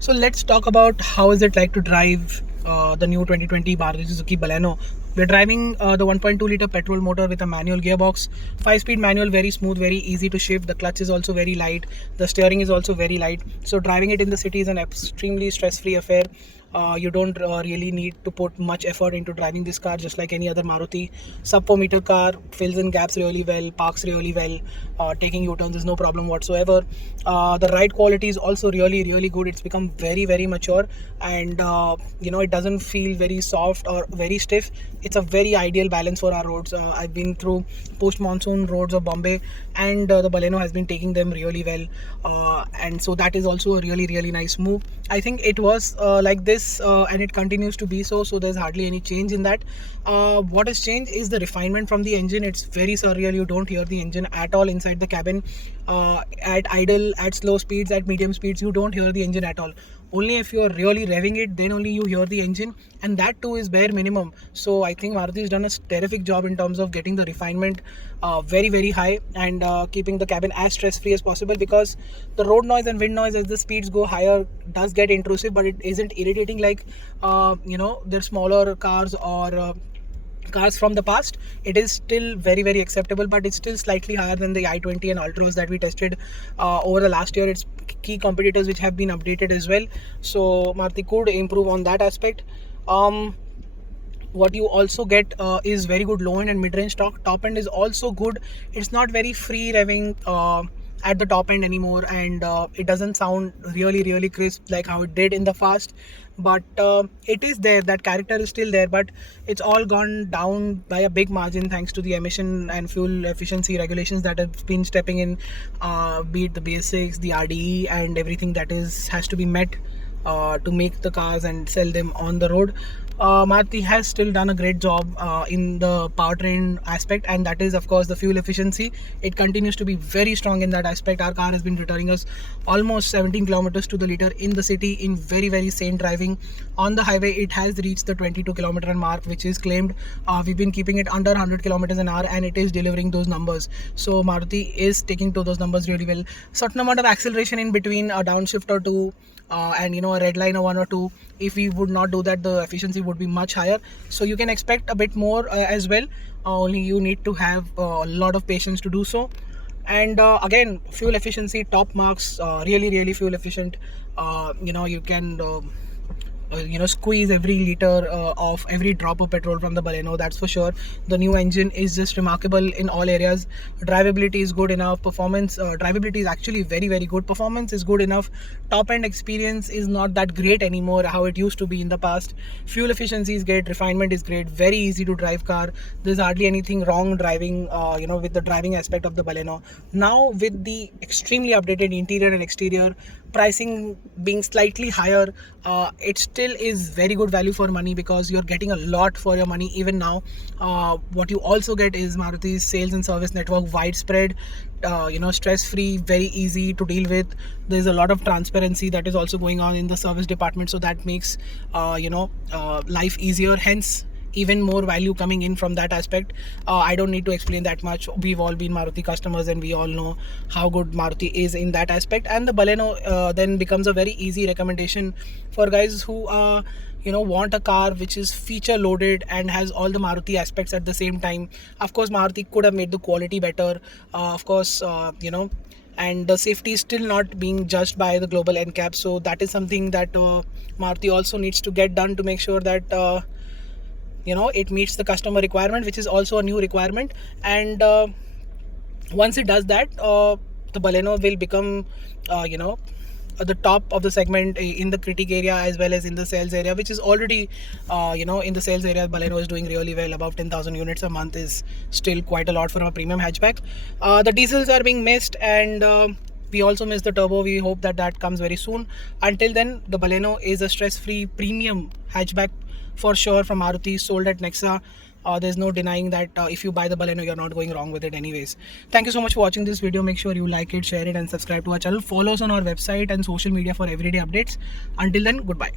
So let's talk about how is it like to drive the new 2020 Maruti Suzuki Baleno. We're driving the 1.2 liter petrol motor with a manual gearbox, 5-speed manual, very smooth, very easy to shift. The clutch is also very light. The steering is also very light. So driving it in the city is an extremely stress-free affair. You don't really need to put much effort into driving this car, just like any other Maruti. Sub 4 meter car, fills in gaps really well, parks really well, taking U-turns is no problem whatsoever. The ride quality is also really good. It's become very mature, and it doesn't feel very soft or very stiff. It's a very ideal balance for our roads. I've been through post monsoon roads of Bombay, and the Baleno has been taking them really well, and so that is also a really nice move. I think it was like this, and it continues to be so there's hardly any change in that. What has changed is the refinement from the engine. It's very surreal. You don't hear the engine at all inside the cabin. At idle, at slow speeds, at medium speeds, you don't hear the engine at all. Only if you're really revving it, then only you hear the engine, and that too is bare minimum. So I think Maruti has done a terrific job in terms of getting the refinement very high, and keeping the cabin as stress free as possible, because the road noise and wind noise as the speeds go higher does get intrusive, but it isn't irritating like their smaller cars or cars from the past. It is still very acceptable, but it's still slightly higher than the i20 and Ultros that we tested over the last year. It's key competitors which have been updated as well, so Maruti could improve on that aspect. What you also get is very good low end and mid range torque. Top end is also good. It's not very free revving at the top end anymore, and it doesn't sound really crisp like how it did in the past, but it is there. That character is still there, but it's all gone down by a big margin thanks to the emission and fuel efficiency regulations that have been stepping in, be it the basics, the RDE, and everything that has to be met to make the cars and sell them on the road. Maruti has still done a great job in the powertrain aspect, and that is of course the fuel efficiency. It continues to be very strong in that aspect. Our car has been returning us almost 17 kilometers to the liter in the city in very sane driving. On the highway it has reached the 22 kilometer mark, which is claimed. We've been keeping it under 100 kilometers an hour, and it is delivering those numbers. So Maruti is sticking to those numbers really well. Certain amount of acceleration in between, a downshift or two, and a red line or one or two. If we would not do that, the efficiency would be much higher, so you can expect a bit more as well. Only you need to have a lot of patience to do so. And again, fuel efficiency top marks, really fuel efficient. You can squeeze every liter of every drop of petrol from the Baleno, that's for sure. The new engine is just remarkable in all areas. Drivability is good enough. Performance, drivability is actually very good. Performance is good enough. Top end experience is not that great anymore how it used to be in the past. Fuel efficiency is great. Refinement is great. Very easy to drive car. There's hardly anything wrong driving with the driving aspect of the Baleno. Now with the extremely updated interior and exterior, pricing being slightly higher, it still is very good value for money, because you're getting a lot for your money even now. What you also get is Maruti's sales and service network widespread, stress free, very easy to deal with. There's a lot of transparency that is also going on in the service department, so that makes life easier, hence even more value coming in from that aspect. I don't need to explain that much. We've all been Maruti customers, and we all know how good Maruti is in that aspect. And the Baleno then becomes a very easy recommendation for guys who want a car which is feature loaded and has all the Maruti aspects at the same time. Of course, Maruti could have made the quality better, and the safety is still not being judged by the global NCAP. So that is something that Maruti also needs to get done to make sure that it meets the customer requirement, which is also a new requirement. And once it does that, the Baleno will become the top of the segment in the critic area as well as in the sales area, which is already in the sales area Baleno is doing really well. Above 10,000 units a month is still quite a lot for a premium hatchback. The diesels are being missed, and we also miss the turbo. We hope that comes very soon. Until then, the Baleno is a stress-free premium hatchback for sure from Maruti, sold at Nexa. There's no denying that if you buy the Baleno, you're not going wrong with it anyways. Thank you so much for watching this video. Make sure you like it, share it, and subscribe to our channel. Follow us on our website and social media for everyday updates. Until then, goodbye.